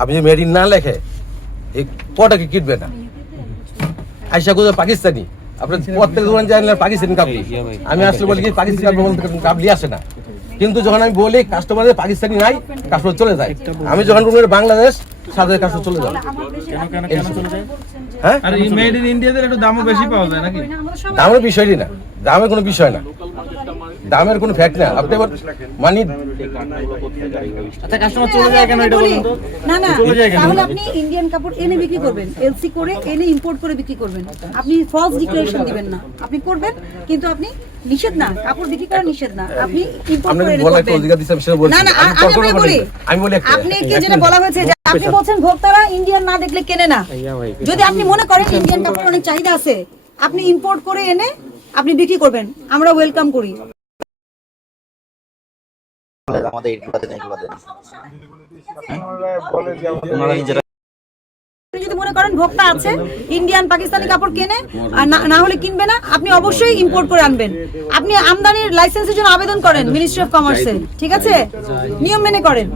আপনি যে made in না লেখে এই কটাকে কিনবে না আইসা কোথাও পাকিস্তানি আপনার প্রত্যেক দোকান জানেন পাকিস্তানি কাপড় আমি আসলে বলি কি পাকিস্তানি কাপড় বলতে কাপড় নিয়ে আসে না কিন্তু যখন আমি বলি কাস্টমারদের পাকিস্তানি নাই কাস্টমার চলে যায় আমি যখন রুমের বাংলাদেশ সাথে কাস্টমার চলে যায় হ্যাঁ আর এই মেড ইন ইন্ডিয়াতে একটু দামও বেশি পাওয়া যায় নাকি দামের বিষয়ই না দামের কোনো বিষয় না দামের কোনো ফ্যাক্ট না আপনি মানে আচ্ছা কাস্টমার চলে যায় কেন এটা বলুন তো না না তাহলে আপনি ইন্ডিয়ান কাপড় এনে বিক্রি করবেন এলসি করে এনে ইম্পোর্ট করে বিক্রি করবেন আপনি ফলস ডিক্লারেশন দিবেন না আপনি করবেন কিন্তু আপনি নিষেধ না কাপড় বিক্রি করা নিষেধ না আপনি ইম্পোর্ট করে এনে করবেন না না আমি বলি আপনি কি যেটা বলা হয়েছে যে আপনি বলছেন ভোক্তারা ইন্ডিয়ান না দেখলে কেনে না যদি আপনি মনে করেন ইন্ডিয়ান কাপড় অনেক চাহিদা আছে আপনি ইম্পোর্ট করে এনে আপনি বিক্রি করবেন আমরা ওয়েলকাম করি আমাদের এগুলাতে যদি মনে করেন ভোক্তা আছে ইন্ডিয়ান পাকিস্তানি কাপড় কেনে আর না হলে কিনবে না আপনি অবশ্যই ইম্পোর্ট করে আনবেন আপনি আমদানির লাইসেন্সের জন্য আবেদন করেন মিনিস্ট্রি অফ কমার্সে ঠিক আছে নিয়ম মেনে করেন